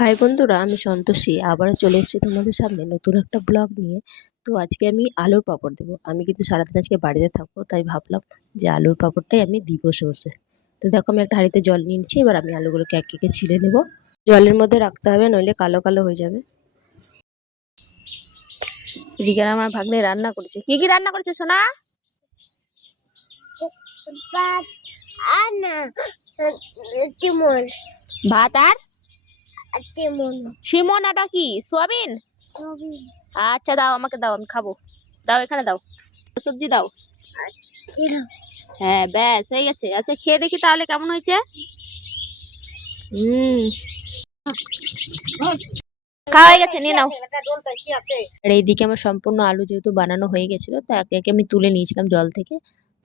High বন্ধুরা, আমি সন্তোষী আবারও চলে এসেছি তোমাদের সামনে নতুন একটা ব্লগ নিয়ে। তো আজকে আমি আলুর পাঁপড় দেবো। আমি কিন্তু সারাদিন আজকে বাড়িতে থাকবো, তাই ভাবলাম যে আলুর পাঁপড়টাই আমি দিব বসে। তো দেখো, আমি একটা হাঁড়িতে জল নিয়ে নিচ্ছি। এবার আমি আলুগুলোকে এক একে ছিলে নেব। জলের মধ্যে রাখতে হবে, নইলে কালো কালো হয়ে যাবে। এদিকে আমার ভাগ্নে রান্না করেছে। কি কি রান্না করেছে সোনা? ভাত আর সিমনাটা কি সোয়াবিন? আচ্ছা দাও, আমাকে দাও, আমি খাবো। দাও, এখানে দাও, সবজি দাও। হ্যাঁ, ব্যাস হয়ে গেছে। আচ্ছা, খেয়ে দেখি তাহলে কেমন হয়েছে। খাওয়া হয়ে গেছে, নিয়ে নাও। আর এইদিকে আমার সম্পূর্ণ আলু যেহেতু বানানো হয়ে গেছিল, তো একে একে আমি তুলে নিয়েছিলাম জল থেকে।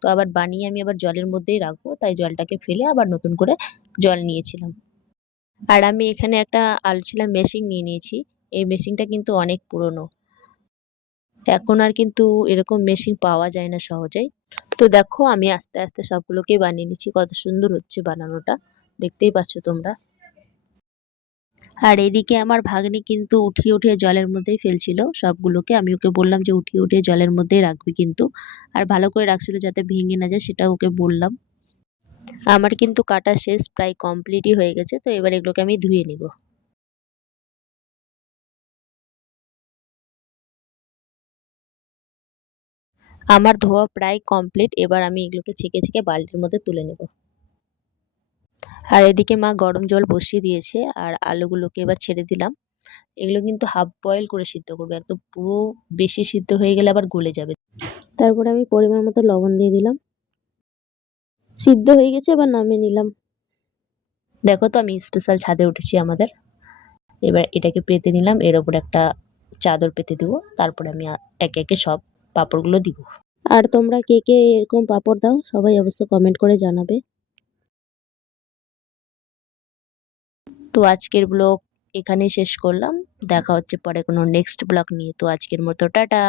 তো আবার বানিয়ে আমি আবার জলের মধ্যেই রাখবো, তাই জলটাকে ফেলে আবার নতুন করে জল নিয়েছিলাম। আর আমি এখানে একটা আলু ছিলা মেশিন নিয়ে নিয়েছি। এই মেশিনটা কিন্তু অনেক পুরনো। এখন আর কিন্তু এরকম মেশিন পাওয়া যায় না সহজেই। তো দেখো, আমি আস্তে আস্তে সবগুলোকে বানিয়ে নিচ্ছি। কত সুন্দর হচ্ছে বানানোটা, দেখতেই পাচ্ছ তোমরা। আর এদিকে আমার ভাগ্নি কিন্তু উঠিয়ে উঠিয়ে জলের মধ্যেই ফেলছিল সবগুলোকে। আমি ওকে বললাম যে উঠিয়ে উঠিয়ে জলের মধ্যেই রাখবি কিন্তু। আর ভালো করে রাখছিল যাতে ভেঙে না যায়, সেটা ওকে বললাম। আমার কিন্তু কাটা শেষ, প্রায় কমপ্লিটই হয়ে গেছে। তো এবার এগুলোকে আমি ধুয়ে নিব। আমার ধোয়া প্রায় কমপ্লিট। এবার আমি এগুলোকে ছেঁকে ছেঁকে বালতির মধ্যে তুলে নেব। আর এদিকে মা গরম জল বসিয়ে দিয়েছে, আর আলুগুলোকে এবার ছেড়ে দিলাম। এগুলো কিন্তু হাফ বয়েল করে সিদ্ধ করবো, একদম পুরো বেশি সিদ্ধ হয়ে গেলে আবার গলে যাবে। তারপরে আমি পরিমাণ মতো লবণ দিয়ে দিলাম। সিদ্ধ হয়ে গেছে, এবার নামিয়ে নিলাম। দেখো তো, আমি স্পেশাল ছাদে উঠেছি আমাদের। এবার এটাকে পেতে নিলাম, এর ওপর একটা চাদর পেতে দিব। তারপরে আমি একে একে সব পাঁপড়গুলো দিব। আর তোমরা কে কে এরকম পাঁপড় দাও, সবাই অবশ্য কমেন্ট করে জানাবে। তো আজকের ব্লগ এখানেই শেষ করলাম। দেখা হচ্ছে পরে কোনো নেক্সট ব্লগ নিয়ে। তো আজকের মতো টাটা।